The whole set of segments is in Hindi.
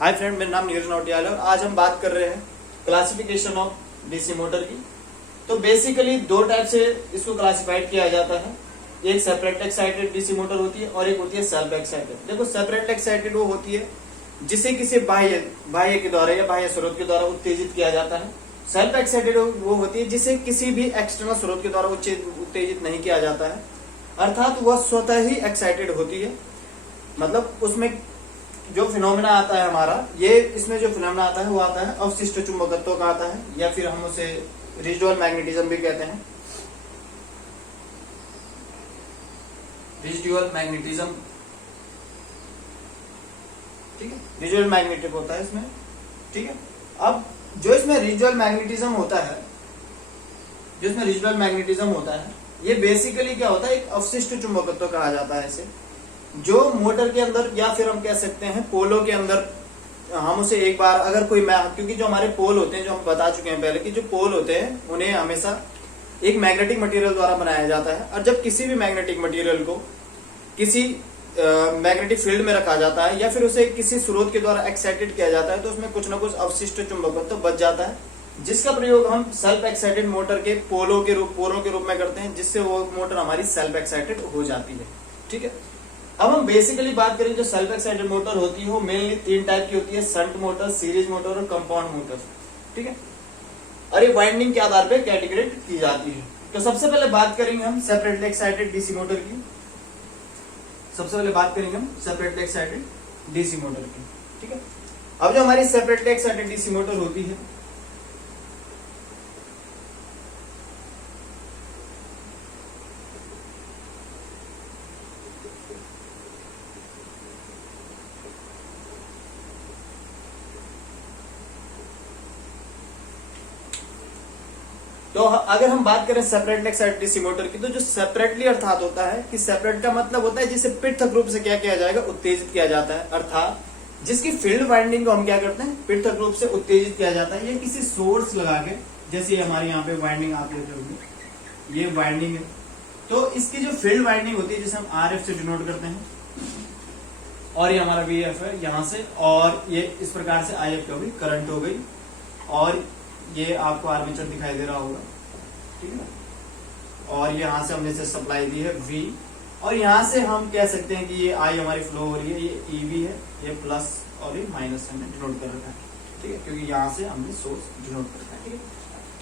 हाय फ्रेंड, मेरा नाम नीरज नौटियाल है और आज हम बात कर रहे हैं क्लासिफिकेशन ऑफ डीसी मोटर की। तो बेसिकली दो टाइप से इसको क्लासिफाइड किया जाता है। एक सेपरेट एक्साइटेड डीसी मोटर होती है और एक होती है सेल्फ एक्साइटेड। देखो, सेपरेट एक्साइटेड वो होती है जिसे किसी बाह्य के द्वारा या बाह्य स्रोत के द्वारा उत्तेजित किया जाता है। सेल्फ एक्साइटेड वो होती है जिसे किसी भी एक्सटर्नल स्रोत के द्वारा उत्तेजित नहीं किया जाता है, अर्थात वह स्वतः ही एक्साइटेड होती है। मतलब उसमें जो फिनोमेना आता है हमारा, ये इसमें जो फिनोमेना आता है वो आता है अवशिष्ट चुंबकत्व का आता है, या फिर हम उसे रेजिडुअल मैग्नेटिज्म भी कहते हैं। रेजिडुअल मैग्नेटिज्म, ठीक है, रेजिडुअल मैग्नेटिक होता है इसमें, ठीक है। अब जो इसमें रेजिडुअल मैग्नेटिज्म होता है, ये बेसिकली क्या होता है, एक अवशिष्ट चुंबकत्व कहा जाता है इसे, जो मोटर के अंदर या फिर हम कह सकते हैं पोलो के अंदर हम उसे एक बार अगर कोई क्योंकि जो हमारे पोल होते हैं, जो हम बता चुके हैं पहले कि जो पोल होते हैं उन्हें हमेशा एक मैग्नेटिक मटेरियल द्वारा बनाया जाता है। और जब किसी भी मैग्नेटिक मटेरियल को किसी मैग्नेटिक फील्ड में रखा जाता है या फिर उसे किसी स्रोत के द्वारा एक्साइटेड किया जाता है, तो उसमें कुछ ना कुछ अवशिष्ट चुंबकत्व बच जाता है, जिसका प्रयोग हम सेल्फ एक्साइटेड मोटर के पोलों के रूप में करते हैं, जिससे वो मोटर हमारी सेल्फ एक्साइटेड हो जाती है। ठीक है, अब हम बेसिकली बात करें जो सेल्फ एक्साइटेड मोटर होती है वो मेनली तीन टाइप की होती है: शंट मोटर, सीरीज मोटर और कंपाउंड मोटर। ठीक है, और ये वाइंडिंग के आधार पर कैटेगराइज की जाती है। तो सबसे पहले बात करेंगे हम सेपरेटली एक्साइटेड डीसी मोटर की। ठीक है, अब जो हमारी सेपरेटली एक्साइटेड डीसी मोटर होती है, तो अगर हम बात करें सेपरेटली एक्साइटेड डीसी मोटर की, तो जो सेपरेटली अर्थात होता है कि सेपरेट का मतलब होता है जिसे पृथक रूप से क्या किया जाएगा, उत्तेजित किया जाता है। अर्थात जिसकी फील्ड वाइंडिंग को हम क्या करते हैं, पृथक रूप से उत्तेजित किया जाता है। ये किसी सोर्स लगा के, जैसे हमारे यहाँ पे वाइंडिंग आप देख रहे होंगे, ये वाइंडिंग है, तो इसकी जो फील्ड वाइंडिंग होती है जिसे हम RF से डिनोट करते हैं, और ये हमारा VF है यहाँ से, और ये इस प्रकार से IF हो गई, करंट हो गई, और ये आपको आर्मेचर दिखाई दे रहा होगा, ठीक है। और यहाँ से हमने सप्लाई दी है V, और यहाँ से हम कह सकते हैं कि ये I हमारी फ्लो हो रही है, ये EB है, ये प्लस और ये माइनस हमने डिनोट कर रखा है, ठीक है, क्योंकि यहाँ से हमने सोर्स डिनोट कर रखा है, ठीक है।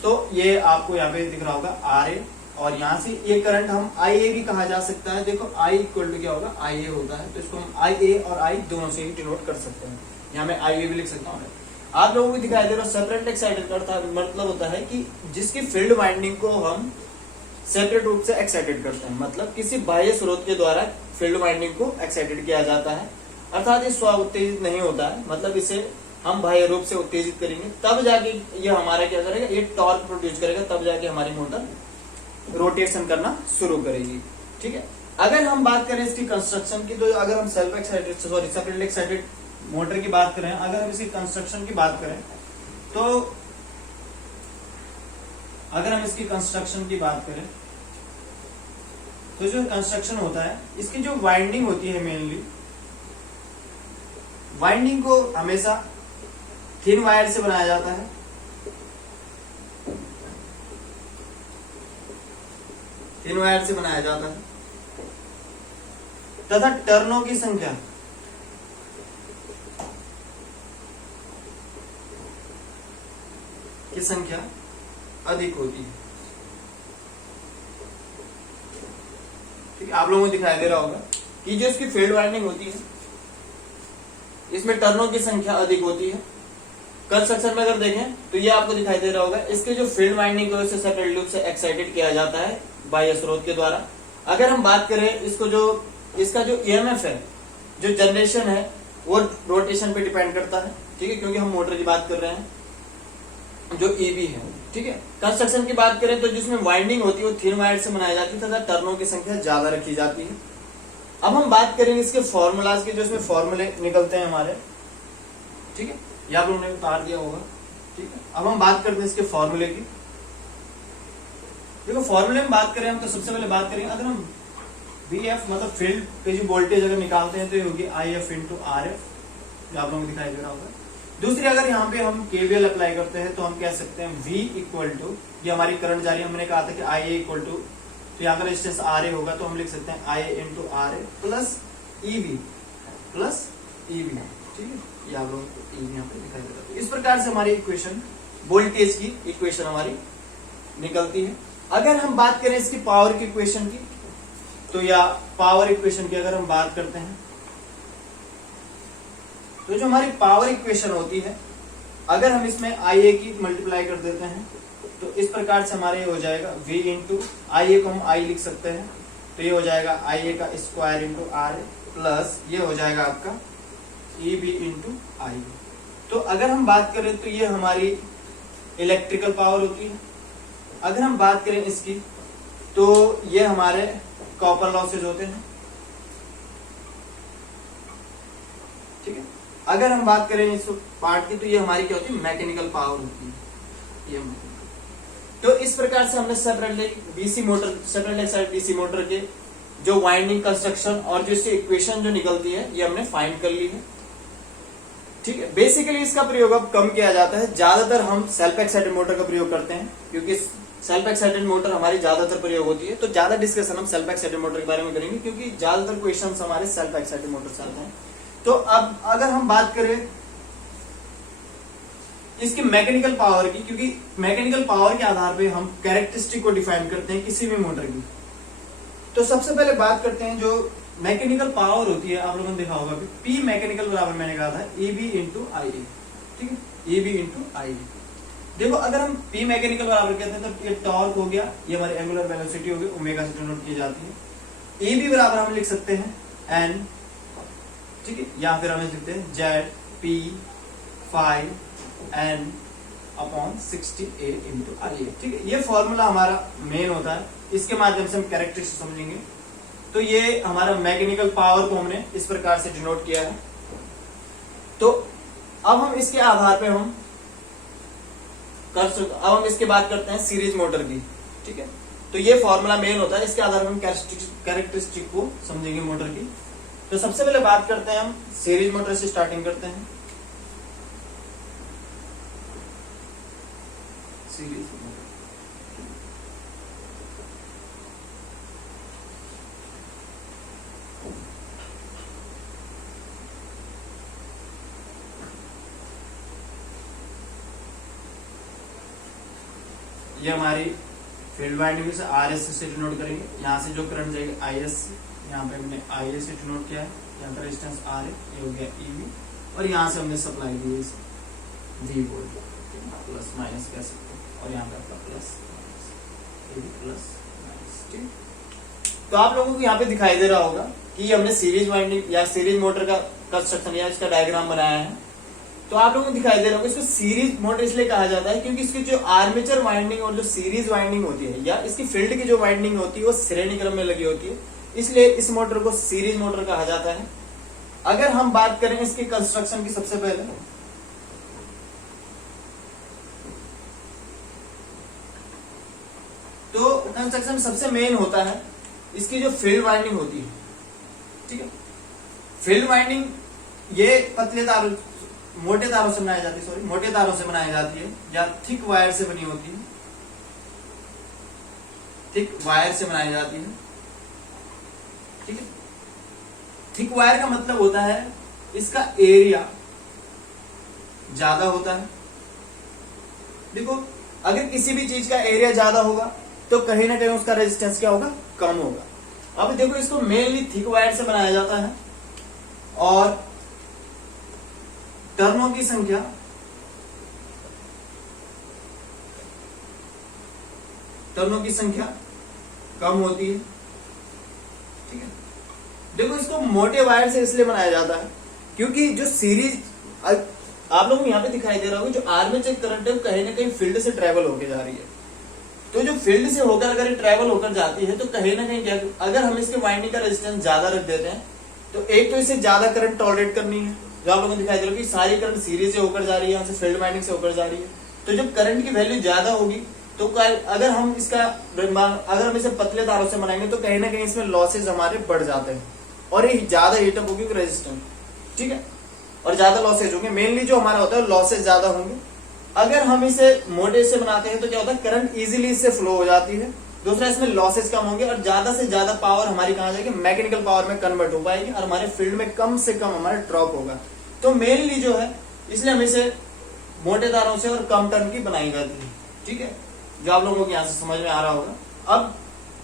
तो ये आपको यहाँ पे दिख रहा होगा RA, और यहाँ से ये करंट हम IA भी कहा जा सकता है। देखो I इक्वल टू क्या होगा, IA होता है, तो इसको हम IA और I दोनों से ही डिनोट कर सकते हैं। यहाँ मैं IA भी लिख सकता हूँ। आप लोगों को दिखाई दे रहा है सेपरेट एक्साइटेड का मतलब होता है कि जिसकी फील्ड वाइंडिंग को हम सेपरेट रूप से एक्साइटेड करते हैं, मतलब किसी बाह्य स्रोत के द्वारा फील्ड वाइंडिंग को एक्साइटेड किया जाता है, अर्थात ये स्व उत्तेजित नहीं होता है। मतलब इसे हम बाह्य रूप से उत्तेजित करेंगे तब जाके ये हमारा क्या करेगा, ये टॉर्क प्रोड्यूस करेगा, तब जाके हमारी मोटर रोटेशन करना शुरू करेगी। ठीक है, अगर हम बात करें इसकी कंस्ट्रक्शन की, तो अगर हम सेपरेटली एक्साइटेड मोटर की बात करें, अगर हम इसकी कंस्ट्रक्शन की बात करें, तो अगर हम इसकी कंस्ट्रक्शन की बात करें, तो जो कंस्ट्रक्शन होता है, इसकी जो वाइंडिंग होती है, मेनली वाइंडिंग को हमेशा थिन वायर से बनाया जाता है। थिन वायर से बनाया जाता है तथा टर्नों की संख्या अधिक होती है। ठीक है, आप लोगों को दिखाई दे रहा होगा कि जो इसकी फील्ड वाइंडिंग होती है, इसमें टर्नों की संख्या अधिक होती है। कंस्ट्रक्शन में अगर देखें तो ये आपको दिखाई दे रहा होगा, इसके जो फील्ड वाइंडिंग को इसे सेपरेट लूप से एक्साइटेड किया जाता है बाह्य स्रोत के द्वारा। अगर हम बात करें इसको, जो इसका जो EMF है, जो जनरेशन है, वो रोटेशन पे डिपेंड करता है। ठीक है, क्योंकि हम मोटर की बात कर रहे हैं जो EB है। ठीक है, कंस्ट्रक्शन की बात करें तो जिसमें वाइंडिंग होती है वो थिन वायर से बनाई जाती है तथा टर्नों की संख्या ज्यादा रखी जाती है। अब हम बात करेंगे इसके फॉर्मूलाज की, जो इसमें फॉर्मूले निकलते हैं हमारे। ठीक है, ये आप लोगों ने उतार दिया होगा। ठीक है, अब हम बात करते हैं इसके फॉर्मूले की। देखो, फॉर्मूले में बात करें हम, तो सबसे पहले बात करेंगे, अगर हम VF मतलब फील्ड पे जो वोल्टेज अगर निकालते हैं तो ये होगी IF इंटू RF, जो आप लोगों को दिखाई दे रहा होगा। दूसरी, अगर यहाँ पे हम केवीएल अप्लाई करते हैं तो हम कह सकते हैं V इक्वल टू, ये हमारी करंट जा रही है, हमने कहा था कि IA इक्वल टू, तो यहाँ का रेजिस्टेंस RA होगा तो हम लिख सकते हैं IA into RA plus EV, ठीक है, ये आप लोगों को EV यहाँ पे दिखाई दे रहा है। इस प्रकार से हमारी इक्वेशन, वोल्टेज की इक्वेशन हमारी निकलती है। अगर हम बात करें इसकी पावर की इक्वेशन की, तो या पावर इक्वेशन की अगर हम बात करते हैं, तो जो हमारी पावर इक्वेशन होती है, अगर हम इसमें IA की मल्टीप्लाई कर देते हैं तो इस प्रकार से हमारे ये हो जाएगा V इंटू IA को हम I लिख सकते हैं, तो ये हो जाएगा IA का स्क्वायर इंटू RA प्लस ये हो जाएगा आपका EB इंटू I। तो अगर हम बात करें तो ये हमारी इलेक्ट्रिकल पावर होती है। अगर हम बात करें इसकी, तो ये हमारे कॉपर लॉसेज होते हैं, ठीक है। अगर हम बात करें इस पार्ट की, तो ये हमारी क्या होती है, मैकेनिकल पावर होती है, ये तो इस प्रकार से हमने separate DC motor, separate excited DC motor के जो वाइंडिंग कंस्ट्रक्शन और जो इसकी इक्वेशन जो निकलती है, ये हमने फाइंड कर ली है, ठीक है। बेसिकली इसका प्रयोग अब कम किया जाता है, ज्यादातर हम सेल्फ एक्साइटेड मोटर का प्रयोग करते हैं, क्योंकि सेल्फ एक्साइटेड मोटर हमारी ज्यादातर प्रयोग होती है। तो ज्यादा डिस्कशन हम सेल्फ एक्साइटेड मोटर के बारे में करेंगे, क्योंकि ज्यादातर क्वेश्चंस हमारे सेल्फ एक्साइटेड मोटर से आते हैं। तो अब अगर हम बात करें इसकी मैकेनिकल पावर की, क्योंकि मैकेनिकल पावर के आधार पे हम कैरेक्टरिस्टिक को डिफाइन करते हैं किसी भी मोटर की, तो सबसे पहले बात करते हैं जो मैकेनिकल पावर होती है। आप लोगों ने देखा होगा P मैकेनिकल बराबर मैंने कहा था EB इंटू IA, ठीक है, EB इंटू IA। देखो अगर हम P मैकेनिकल बराबर कहते हैं तो ये टॉर्क हो गया, ये हमारी एंगुलर वेलोसिटी हो गई, ओमेगा से डिनोट की जाती है। EB बराबर हम लिख सकते हैं N, ठीक है, या फिर हम लिखते हैं ZP 5 N upon 60A into IA, ठीक है। ये फॉर्मूला हमारा मेन होता है, इसके माध्यम से हम कैरेक्टरिस्टिक समझेंगे। तो ये हमारा मैकेनिकल पावर को हमने इस प्रकार से डिनोट किया है। तो अब हम इसके आधार पे हम अब हम इसके बात करते हैं सीरीज मोटर की, ठीक है। तो ये फॉर्मूला मेन होता है, इसके आधार पर हम कैरेक्टरिस्टिक को समझेंगे मोटर की। तो सबसे पहले बात करते हैं हम सीरीज मोटर से स्टार्टिंग करते हैं। सीरीज मोटर, ये हमारी फील्ड वाइंडिंग से RS से डिनोट करेंगे। यहाँ से जो करंट जाएगी IS से, यहाँ पे हमने IA से डिनोट किया है, यहाँ पर रेजिस्टेंस RA, ये हो गया EV, और यहाँ से हमने सप्लाई दी है V वोल्ट, प्लस माइनस कह सकते हैं, और यहाँ पे आपका प्लस प्लस माइनस, ठीक। तो आप लोगों को यहाँ पे दिखाई दे रहा होगा कि हमने सीरीज वाइंडिंग या सीरीज मोटर का कंस्ट्रक्शन या इसका डायग्राम बनाया है। तो आप लोगों को दिखाई दे रहा होगा, इसको सीरीज मोटर इसलिए कहा जाता है क्योंकि इसकी जो आर्मेचर वाइंडिंग और जो सीरीज वाइंडिंग होती है, या इसकी फील्ड की जो वाइंडिंग होती है, वो श्रेणी क्रम में लगी होती है, इसलिए इस मोटर को सीरीज मोटर कहा जाता है। अगर हम बात करें इसके कंस्ट्रक्शन की, सबसे पहले तो कंस्ट्रक्शन सबसे मेन होता है इसकी जो फील्ड वाइंडिंग होती है, ठीक है। फील्ड वाइंडिंग ये पतले तारों, मोटे तारों से बनाई जाती है, सॉरी मोटे तारों से बनाई जाती है, या थिक वायर से बनी होती है, थिक वायर से बनाई जाती है, ठीक है। थिक वायर का मतलब होता है इसका एरिया ज्यादा होता है। देखो अगर किसी भी चीज का एरिया ज्यादा होगा तो कहीं ना कहीं उसका रेजिस्टेंस क्या होगा, कम होगा। अब देखो इसको मेनली थिक वायर से बनाया जाता है, और टर्नों की संख्या कम होती है, ठीक है। देखो इसको मोटे वायर से इसलिए बनाया जाता है क्योंकि जो सीरीज, आप लोगों को यहाँ पे दिखाई दे रहा होगा, जो आर्मेचर करंट है वो कहीं ना कहीं फील्ड से ट्रेवल होकर जा रही है। तो जो फील्ड से होकर अगर ट्रेवल होकर जाती है तो कहीं ना कहीं क्या, अगर हम इसके वाइंडिंग का रेजिस्टेंस ज्यादा रख देते हैं तो एक तो इसे ज्यादा करंट टॉलरेट करनी है, जो आप लोगों को दिखाई दे रहा है कि सारी करंट सीरीज से होकर जा रही है, यहाँ से फील्ड वाइंडिंग से होकर जा रही है। तो जब करंट की वैल्यू ज्यादा होगी तो अगर हम इसे पतले तारों से बनाएंगे तो कहीं ना कहीं इसमें लॉसेज हमारे बढ़ जाते हैं, और ये ज्यादा हीटअप होगी रेजिस्टेंस, ठीक है। और ज्यादा लॉसेज होंगे। मेनली जो हमारा होता है लॉसेज ज्यादा होंगे। अगर हम इसे मोटे से बनाते हैं तो क्या होता है, करंट इजीली इससे फ्लो हो जाती है। दूसरा, इसमें लॉसेज कम होंगे और ज्यादा से ज्यादा पावर हमारी कहां जाएगी, मैकेनिकल पावर में कन्वर्ट हो पाएगी और हमारे फील्ड में कम से कम हमारा ड्रॉप होगा। तो मेनली जो है इसलिए हम इसे मोटे तारों से और कम टर्न की बनाई जाती है। ठीक है, जो आप लोगों को यहां से समझ में आ रहा होगा। अब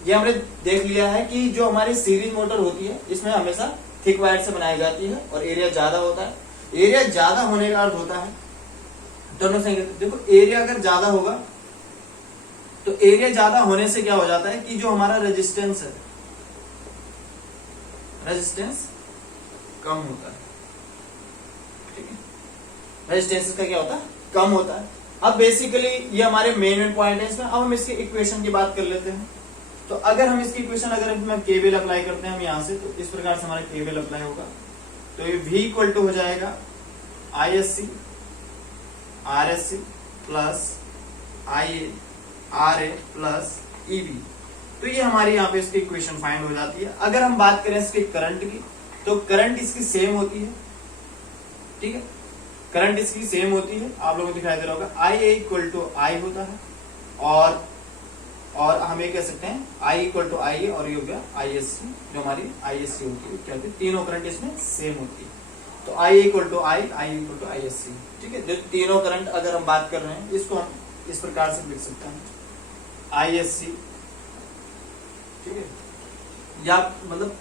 ये हमने देख लिया है कि जो हमारी सीरीज मोटर होती है इसमें हमेशा थिक वायर से बनाई जाती है और एरिया ज्यादा होता है। एरिया ज्यादा होने का अर्थ होता है, दोनों से देखो, एरिया अगर ज्यादा होगा तो एरिया ज्यादा होने से क्या हो जाता है कि जो हमारा रेजिस्टेंस है, रेजिस्टेंस कम होता है। ठीक है, रेजिस्टेंस का क्या होता है, कम होता है। अब बेसिकली ये हमारे मेन पॉइंट है इसमें। अब हम इसके इक्वेशन की बात कर लेते हैं। तो अगर हम इसकी इक्वेशन अगर हम केवीएल अप्लाई करते हैं हम यहां से, तो इस प्रकार से हमारा केवीएल अप्लाई होगा। तो ये V इक्वल टू हो जाएगा ISC RSC plus IA RA plus EB। तो ये हमारी यहाँ पे इसकी इक्वेशन फाइंड हो जाती है। अगर हम बात करें इसके करंट की, तो करंट इसकी सेम होती है। ठीक है, करंट इसकी सेम होती है, आप लोगों को दिखाई दे रहा होगा। IA इक्वल टू I होता है और हम ये कह सकते हैं I इक्वल टू IA और ये हो गया ISC, जो हमारी ISC होती है। क्या होती है, तीनों करंट इसमें सेम होती है। तो I equal to I equal to ISC। ठीक है, जो तीनों करंट अगर हम बात कर रहे हैं इसको हम इस प्रकार से लिख सकते हैं ISC। ठीक है, या मतलब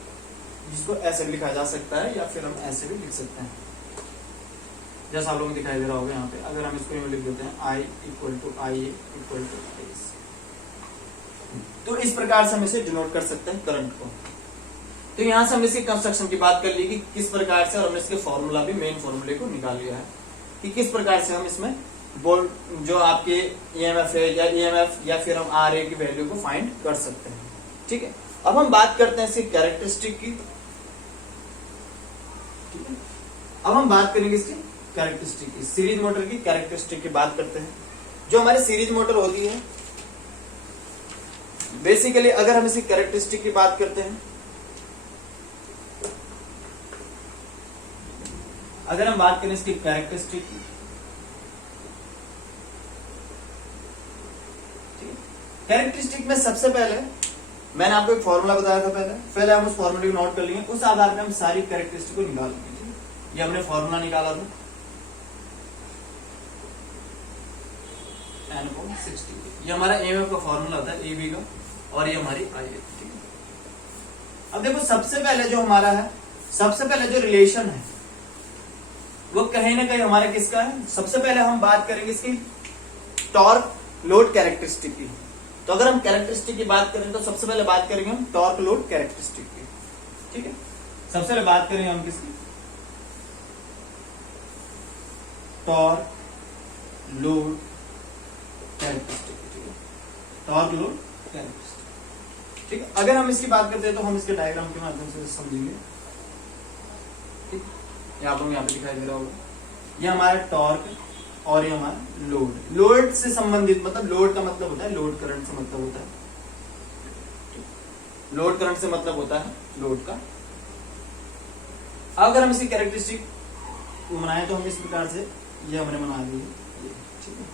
जिसको ऐसे भी लिखा जा सकता है या फिर हम ऐसे भी लिख सकते हैं, जैसा आप लोगों को दिखाई दे रहा होगा यहाँ पे। अगर हम इसको यूं लिख देते हैं I equal to IA equal to ISC, तो इस प्रकार से हम इसे डिनोट कर सकते हैं करंट को। तो यहां से हमने इसकी कंस्ट्रक्शन की बात कर ली कि किस प्रकार से, और हमने इसके फॉर्मूला भी, मेन फॉर्मूले को निकाल लिया है कि किस प्रकार से हम इसमें बोल्ट जो आपके EMF है या EMF या फिर हम RA की वैल्यू को फाइंड कर सकते हैं। ठीक है, अब हम बात करते हैं इसकी कैरेक्टरिस्टिक की। ठीक है, अब हम बात करेंगे इसकी कैरेक्टरिस्टिक की, सीरीज मोटर की कैरेक्टरिस्टिक की बात करते हैं। जो हमारी सीरीज मोटर होती है बेसिकली, अगर हम इसकी कैरेक्टरिस्टिक की बात करते हैं, अगर हम बात करें इसकी कैरेक्टरिस्टिक की, कैरेक्टरिस्टिक में सबसे पहले मैंने आपको एक फॉर्मूला बताया था। पहले हम उस फॉर्मूले को नोट कर लेंगे, उस आधार पर हम सारी कैरेक्टरिस्टिक को निकाल लेंगे। ये हमने फॉर्मूला निकाला था N/60। ये हमारा EMF का फॉर्मूला होता है EB का, और ये हमारी IA। ठीक है, अब देखो सबसे पहले जो हमारा है, सबसे पहले जो रिलेशन है वो कहीं ना कहीं हमारा किसका है। सबसे पहले हम बात करेंगे इसकी टॉर्क लोड कैरेक्टरिस्टिक की। तो अगर हम कैरेक्टरिस्टिक की बात करें तो सबसे पहले बात करेंगे हम टॉर्क लोड कैरेक्टरिस्टिक की। ठीक है, सबसे पहले बात करेंगे हम किसकी, टॉर्क लोड कैरेक्टरिस्टिक। ठीक है, टॉर्क लोड कैरेक्टरिस्टिक। ठीक है, अगर हम इसकी बात करते हैं तो हम इसके डायग्राम के माध्यम से समझेंगे। ठीक, ये आप लोग यहाँ पे दिखाई दे रहा होगा। ये हमारा टॉर्क और ये हमारा लोड। लोड से संबंधित, मतलब लोड का मतलब होता है लोड करंट से मतलब होता है, लोड करंट से मतलब होता है लोड का। अगर हम इसकी कैरेक्टरिस्टिक बनाए तो हम इस प्रकार से ये हमने बना दी है। ठीक है,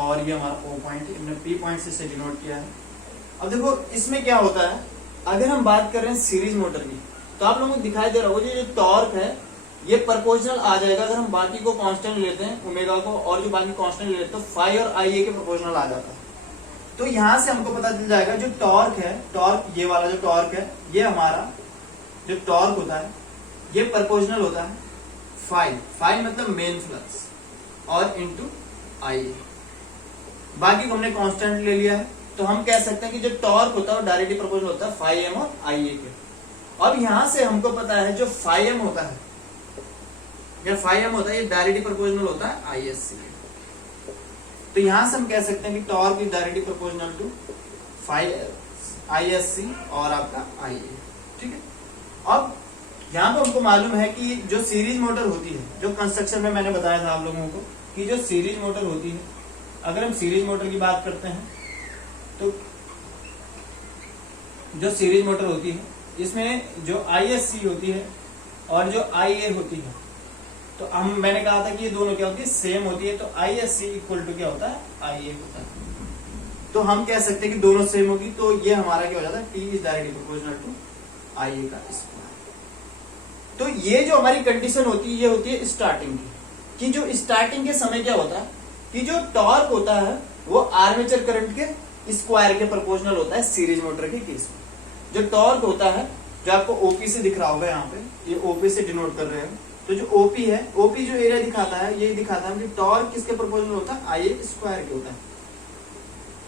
और ये हमारा O पॉइंट, हमने P पॉइंट से इसे डिनोट किया है। अब देखो इसमें क्या होता है, अगर हम बात कर रहे हैं सीरीज मोटर की, तो आप लोगों को दिखाई दे रहा होगा जो टॉर्क है ये प्रोपोर्शनल आ जाएगा। अगर हम बाकी को कांस्टेंट लेते हैं ओमेगा को, और जो बाकी कांस्टेंट लेते हैं तो फाई और IA के प्रोपोर्शनल आ जाता है। तो यहां से हमको पता चल जाएगा जो टॉर्क है, टॉर्क ये वाला जो टॉर्क है, ये हमारा जो टॉर्क होता है ये प्रोपोर्शनल होता है फाई मतलब मेन फ्लक्स और इनटू IA। बाकी को हमने कांस्टेंट ले लिया है, तो हम कह सकते हैं कि जो टॉर्क होता है वो डायरेक्टली प्रोपोर्शनल होता है फाई m और IA के। अब यहां से हमको पता है जो फाई m होता है या फाई m होता है ये डायरेक्टली प्रोपोर्शनल होता है ISC। तो यहां से हम कह सकते हैं कि torque is directly proportional to ISC और आपका IA। ठीक है, अब यहाँ पे हमको मालूम है कि जो सीरीज मोटर होती है, जो कंस्ट्रक्शन में मैंने बताया था आप लोगों को कि जो सीरीज मोटर होती है, अगर हम सीरीज मोटर की बात करते हैं तो जो सीरीज मोटर होती है इसमें जो ISC होती है और जो IA होती है, तो मैंने कहा था कि ये दोनों क्या होती है, सेम होती है, तो ISC इक्वल टू क्या होता है, IA होता है। तो हम कह सकते हैं कि दोनों सेम होगी, तो ये हमारा क्या हो जाता है, T is directly proportional to IA का स्क्वायर। तो ये जो हमारी कंडीशन होती है, ये होती है स्टार्टिंग की, कि जो स्टार्टिंग के समय क्या होता है कि जो टॉर्क होता है वो आर्मेचर करंट के स्क्वायर के प्रोपोर्शनल होता है सीरीज मोटर के केस में। जो टॉर्क होता है, जो आपको ओपी से दिख रहा होगा यहाँ पे, ये ओपी से डिनोट कर रहे हैं, तो जो ओपी है, ओपी जो एरिया दिखाता है, ये दिखाता है कि टॉर्क किसके प्रोपोर्शनल होता है, IA स्क्वायर के होता है।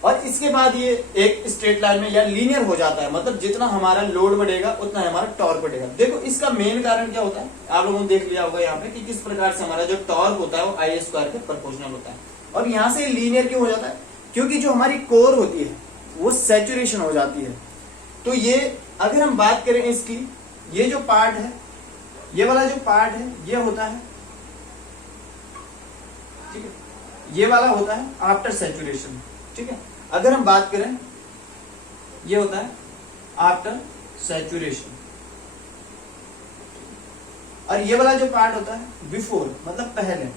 और इसके बाद ये एक स्ट्रेट लाइन में या लीनियर हो जाता है, मतलब जितना हमारा लोड बढ़ेगा उतना हमारा टॉर्क बढ़ेगा। देखो इसका मेन कारण क्या होता है, आप लोगों ने देख लिया होगा यहाँ पे कि किस प्रकार से हमारा जो टॉर्क होता है वो IA स्क्वायर के प्रोपोर्शनल होता है। और यहाँ से लीनियर क्यों हो जाता है, क्योंकि जो हमारी कोर होती है वो सैचुरेशन हो जाती है। तो ये अगर हम बात करें इसकी, ये जो पार्ट है, ये वाला जो पार्ट है ये होता है, ठीक है, ये वाला होता है आफ्टर सैचुरेशन, ठीक है। अगर हम बात करें, ये होता है आफ्टर सैचुरेशन, और ये वाला जो पार्ट होता है बिफोर, मतलब पहले,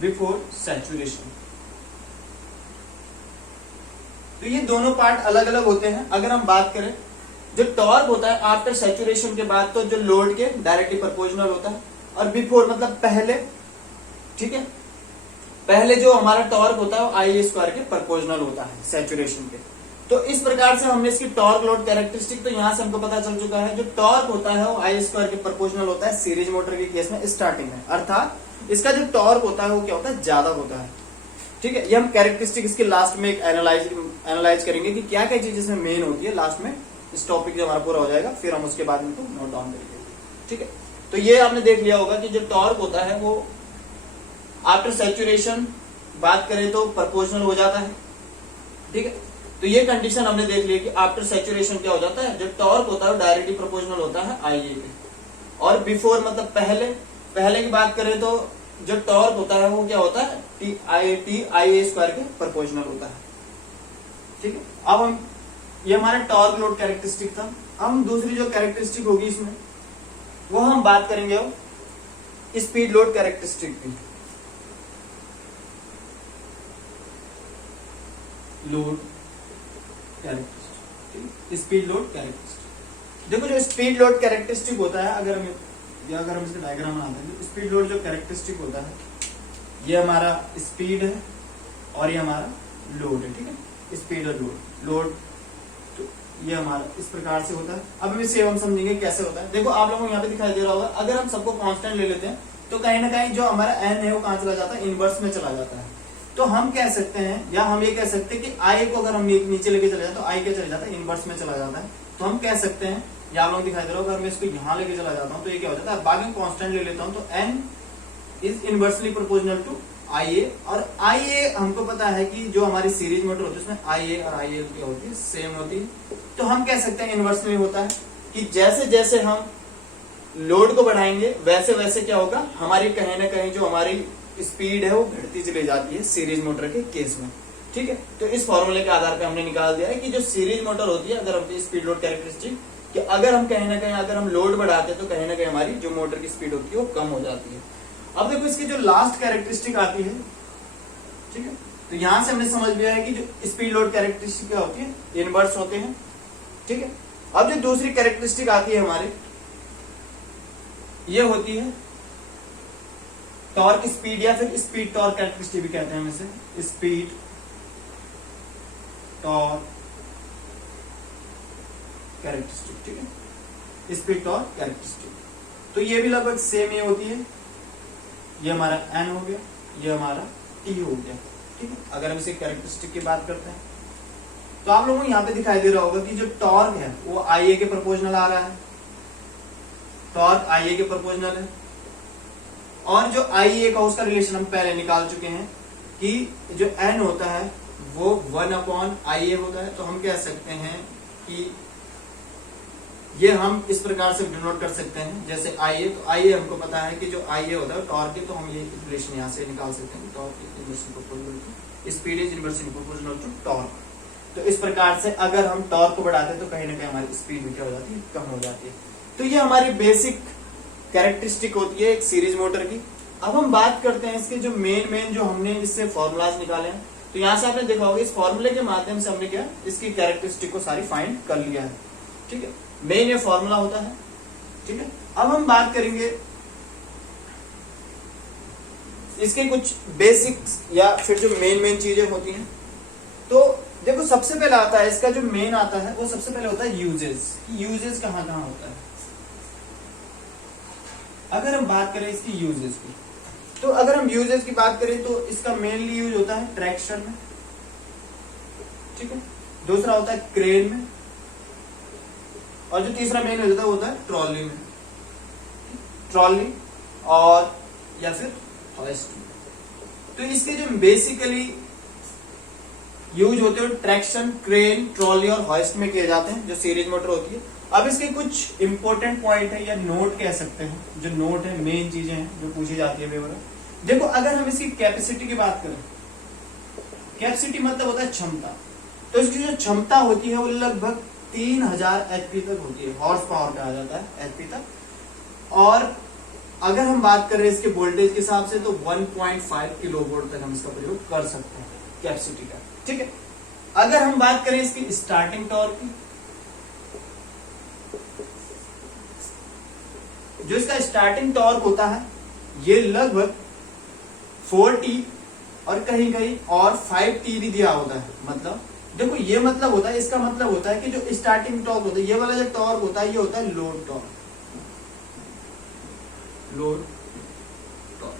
बिफोर सैचुरेशन। तो ये दोनों पार्ट अलग अलग होते हैं। अगर हम बात करें, जो टॉर्क होता है आफ्टर सैचुरेशन के बाद, तो जो लोड के डायरेक्टली प्रोपोर्शनल होता है, और बिफोर मतलब पहले, ठीक है, पहले जो हमारा टॉर्क होता है वो IA स्क्वायर के प्रोपोर्शनल होता है सैचुरेशन के। तो इस प्रकार से हमने इसकी टॉर्क लोड कैरेक्टरिस्टिक, तो यहां से हमको पता चल चुका है जो टॉर्क होता है वो IA स्क्वायर के प्रोपोर्शनल होता है सीरीज मोटर के केस में स्टार्टिंग में, अर्थात इसका जो टॉर्क होता है वो क्या होता है, ज्यादा होता है, ठीक है। ये हम कैरेक्टरिस्टिक इसके लास्ट में एक एनालाइज करेंगे कि क्या क्या चीज इसमें मेन होती है। लास्ट में इस टॉपिक जब हमारा पूरा हो जाएगा फिर हम उसके बाद इनको नोट डाउन करेंगे, ठीक है। तो ये आपने देख लिया होगा कि जो टॉर्क होता है वो आफ्टर सैचुरेशन बात करें तो प्रोपोर्शनल हो जाता है, ठीक है। तो ये कंडीशन हमने देख ली कि आफ्टर सैचुरेशन क्या हो जाता है, जो टॉर्क होता है वो डायरेक्टली प्रोपोर्शनल होता है IA के। और बिफोर मतलब पहले की बात करें तो जो टॉर्क होता है वो क्या होता है, IA स्क्वायर के प्रोपोर्शनल होता है, ठीक है। अब हम, ये हमारा टॉर्क लोड कैरेक्टरिस्टिक था। अब हम दूसरी जो कैरेक्टरिस्टिक होगी इसमें, वो हम बात करेंगे अब स्पीड लोड कैरेक्टरिस्टिक की। Load characteristic, speed load characteristic. देखो जो स्पीड लोड कैरेक्टरिस्टिक होता है, अगर हम इसका डायग्राम बनाते हैं, तो स्पीड लोड जो कैरेक्टरिस्टिक होता है, ये हमारा स्पीड है और ये हमारा लोड है, ठीक है। स्पीड और लोड, तो ये हमारा इस प्रकार से होता है। अब इसे हम समझेंगे कैसे होता है। देखो आप लोगों को यहाँ पे दिखाई दे रहा होगा, अगर हम सबको कांस्टेंट ले लेते हैं तो कहीं ना कहीं जो हमारा n है वो कहाँ चला जाता है, इनवर्स में चला जाता है। तो हम कह सकते हैं, या हम ये कह सकते हैं कि I को अगर हम नीचे लेके चले जाए तो I क्या चला जाता है, इनवर्स में चला जाता है। तो हम कह सकते हैं, या आप लोगों को दिखाई दे रहा होगा, अगर मैं इसको यहाँ लेके चला जाता हूँ तो ये क्या हो जाता है, बाकी कांस्टेंट ले लेता हूँ तो n is inversely proportional to IA। और IA हमको पता है कि जो हमारी सीरीज मोटर होती है उसमें IA और IL क्या होती है, सेम होती है। तो हम कह सकते हैं इनवर्स में होता है कि जैसे जैसे हम लोड को बढ़ाएंगे वैसे वैसे क्या होगा, हमारी कहीं ना कहीं जो हमारी स्पीड है वो घटती चली जाती है सीरीज मोटर के केस में, ठीक है। तो इस फॉर्मूले के आधार पे हमने निकाल दिया है कि जो सीरीज मोटर होती है, अगर हम स्पीड लोड कैरेक्टरिस्टिक, कि अगर हम कहीं ना कहीं अगर हम लोड बढ़ाते हैं तो कहीं ना कहीं हमारी जो मोटर की स्पीड होती है वो कम हो जाती है। अब देखो इसकी जो लास्ट कैरेक्टरिस्टिक आती है, ठीक है, तो यहां से हमने समझ लिया है कि जो स्पीड लोड कैरेक्टरिस्टिक क्या होती है, इनवर्स होते हैं, ठीक है। अब जो दूसरी कैरेक्टरिस्टिक आती है हमारे, ये होती है टॉर्क स्पीड, या फिर स्पीड टॉर्क कैरेक्टरिस्टिक भी कहते हैं हम इसे, स्पीड टॉर्क कैरेक्टरिस्टिक, ठीक है, स्पीड टॉर्क कैरेक्टरिस्टिक। तो ये भी लगभग सेम ही होती है। ये हमारा n हो गया, ये हमारा t हो गया, ठीक है। अगर हम इसे कैरेक्टरिस्टिक की बात करते हैं तो आप लोगों को यहाँ पे दिखाई दे रहा होगा कि जो टॉर्क है वो IA के प्रोपोर्शनल आ रहा है, टॉर्क IA के प्रोपोर्शनल है। और जो IA का उसका रिलेशन हम पहले निकाल चुके हैं कि जो n होता है वो 1/IA होता है। तो हम कह सकते हैं कि ये हम इस प्रकार से डिनोट कर सकते हैं, जैसे IA, तो IA हमको पता है कि जो IA होता है टॉर्क है, तो हम ये रिलेशन यहाँ से निकाल सकते हैं, torque inversely proportional to speed is inversely proportional to torque. तो इस प्रकार से अगर हम टॉर्क को बढ़ाते हैं तो कहीं ना कहीं हमारी स्पीड भी क्या हो जाती है, कम हो जाती है। तो ये हमारी बेसिक कैरेक्टरिस्टिक होती है एक सीरीज मोटर की। अब हम बात करते हैं इसके जो मेन जो हमने इससे फॉर्मूलाज निकाले हैं। तो यहाँ से आपने देखा होगा इस फॉर्मूले के माध्यम से हमने क्या इसकी कैरेक्टरिस्टिक को सारी फाइंड कर लिया है। ठीक है, मेन ये फॉर्मूला होता है। ठीक है, अब हम बात करेंगे इसके कुछ बेसिक्स या फिर जो मेन चीजें होती हैं। तो देखो सबसे पहले आता है इसका जो मेन आता है वो सबसे पहले होता है यूजेस कहाँ होता है। अगर हम बात करें इसकी यूजेस की, तो अगर हम यूजेस की बात करें तो इसका मेनली यूज होता है ट्रैक्शन में। ठीक है, दूसरा होता है क्रेन में, और जो तीसरा मेन यूज होता है वो होता है ट्रॉली में, ट्रॉली और या फिर हॉइस्ट में। तो इसके जो बेसिकली यूज होते हैं ट्रैक्शन, क्रेन, ट्रॉली और हॉइस्ट में किए जाते हैं जो सीरीज मोटर होती है। अब इसके कुछ इंपॉर्टेंट पॉइंट है या नोट कह सकते हैं, जो नोट है मेन चीजें हैं जो पूछी जाती है पेपर में। देखो अगर हम इसकी कैपेसिटी की बात करें, कैपेसिटी मतलब होता है क्षमता। तो इसकी जो क्षमता होती है वो लगभग 3000 एचपी तक होती है, हॉर्स पावर कहा जाता है एचपी तक। और अगर हम बात करें इसके वोल्टेज के हिसाब से तो 1.5 किलोवोल्ट तक हम इसका प्रयोग कर सकते हैं कैपेसिटी का। ठीक है, अगर हम बात करें इसकी स्टार्टिंग टॉर्क की, जो इसका स्टार्टिंग टॉर्क होता है ये लगभग 40 और कहीं कहीं और 5T भी दिया होता है। मतलब देखो ये मतलब होता है, इसका मतलब होता है कि जो स्टार्टिंग टॉर्क होता है, ये वाला जो टॉर्क होता है ये होता है लोड टॉर्क। लोड टॉर्क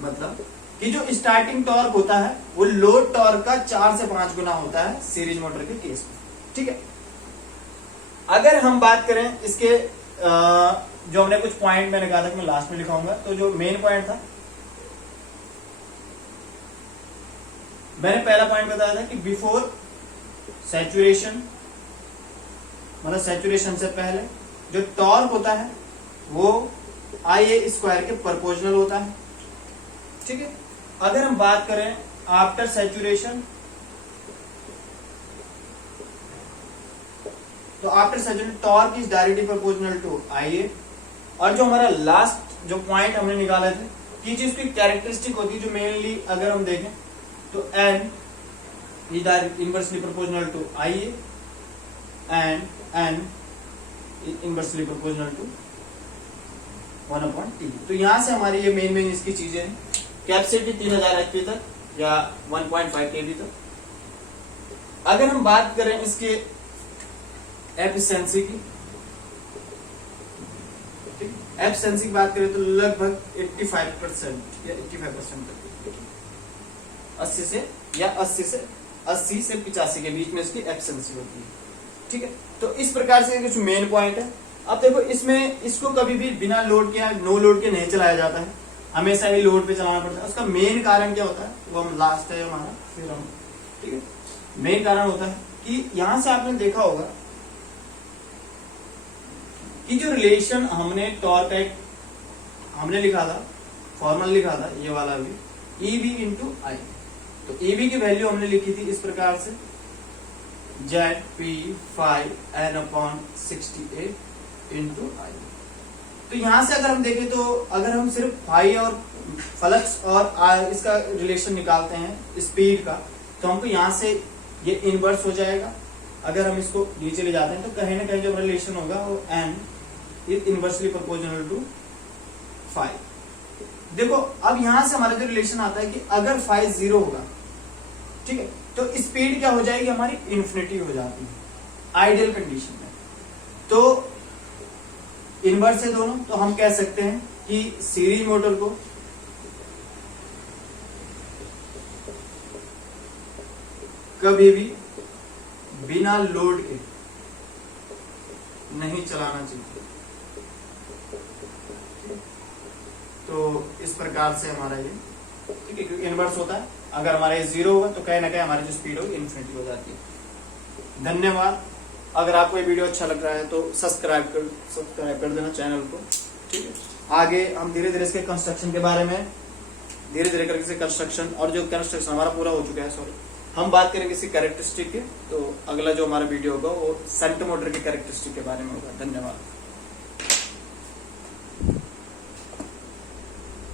मतलब कि जो स्टार्टिंग टॉर्क होता है वो लोड टॉर्क का 4 से 5 गुना होता है सीरीज मोटर के केस में। ठीक है, अगर हम बात करें इसके जो हमने कुछ पॉइंट मैंने कहा था कि मैं लास्ट में लिखाऊंगा, तो जो मेन पॉइंट था मैंने पहला पॉइंट बताया था कि बिफोर सैचुरेशन, मतलब सैचुरेशन से पहले जो टॉर्क होता है वो IA² के प्रोपोर्शनल होता है। ठीक है, अगर हम बात करें आफ्टर सैचुरेशन, तो after saturation torque is directly proportional to IA। और जो हमारा लास्ट जो पॉइंट हमने निकाले थे कि जो इसकी कैरेक्टरिस्टिक होती है जो मेनली अगर हम देखें तो N is inversely proportional to IA and N is inversely proportional to 1/T। तो यहां से हमारी ये मेन इसकी चीजें हैं। कैपेसिटी 3000 एचपी तक या 1.5 kV तक। अगर हम बात करें इसके एफिशिएंसी की, एफिशिएंसी की बात करें तो लगभग 85% या 85% तक, 80 से 85 के बीच में इसकी एफिशिएंसी होती है। ठीक है, तो इस प्रकार से कुछ मेन पॉइंट है। अब देखो इसमें इसको कभी भी बिना लोड के या नो लोड के नहीं चलाया जाता है, हमेशा ही लोड पे चलाना पड़ता है। उसका मेन कारण क्या होता है वो हम लास्ट है हमारा, फिर हम ठीक है। मेन कारण होता है कि यहां से आपने देखा होगा कि जो रिलेशन हमने टॉर्क एक हमने लिखा था, फॉर्मूला लिखा था ये वाला भी, EB इंटू आई। तो EB की वैल्यू हमने लिखी थी इस प्रकार से ZP5N/68 इंटू आई। तो यहां से अगर हम देखें तो अगर हम सिर्फ फाई और फ्लक्स और इसका रिलेशन निकालते हैं स्पीड का, तो हमको यहां से ये इनवर्स हो जाएगा। अगर हम इसको नीचे ले जाते हैं तो कहीं ना कहीं जो रिलेशन होगा वो N is inversely proportional to 5। देखो अब यहां से हमारा जो रिलेशन आता है कि अगर 5 0 होगा, ठीक है, तो स्पीड क्या हो जाएगी हमारी इन्फिनिटी हो जाती है आइडियल कंडीशन में। तो इनवर्स है दोनों, तो हम कह सकते हैं कि सीरीज मोटर को कभी भी बिना लोड के नहीं चलाना चाहिए। तो इस प्रकार से हमारा ये ठीक है, क्योंकि इनवर्स होता है, अगर हमारा ये 0 होगा तो कहीं ना कहीं हमारी जो स्पीड होगी इन्फिनिटी हो जाती है। धन्यवाद। अगर आपको ये वीडियो अच्छा लग रहा है तो सब्सक्राइब कर देना चैनल को। ठीक है, आगे हम धीरे धीरे इसके कंस्ट्रक्शन के बारे में धीरे धीरे करके कंस्ट्रक्शन, और जो कंस्ट्रक्शन हमारा पूरा हो चुका है सॉरी, हम बात करेंगे इसकी कैरेक्टरिस्टिक के। तो अगला जो हमारा वीडियो होगा वो शंट मोटर की कैरेक्टरिस्टिक के बारे में होगा। धन्यवाद।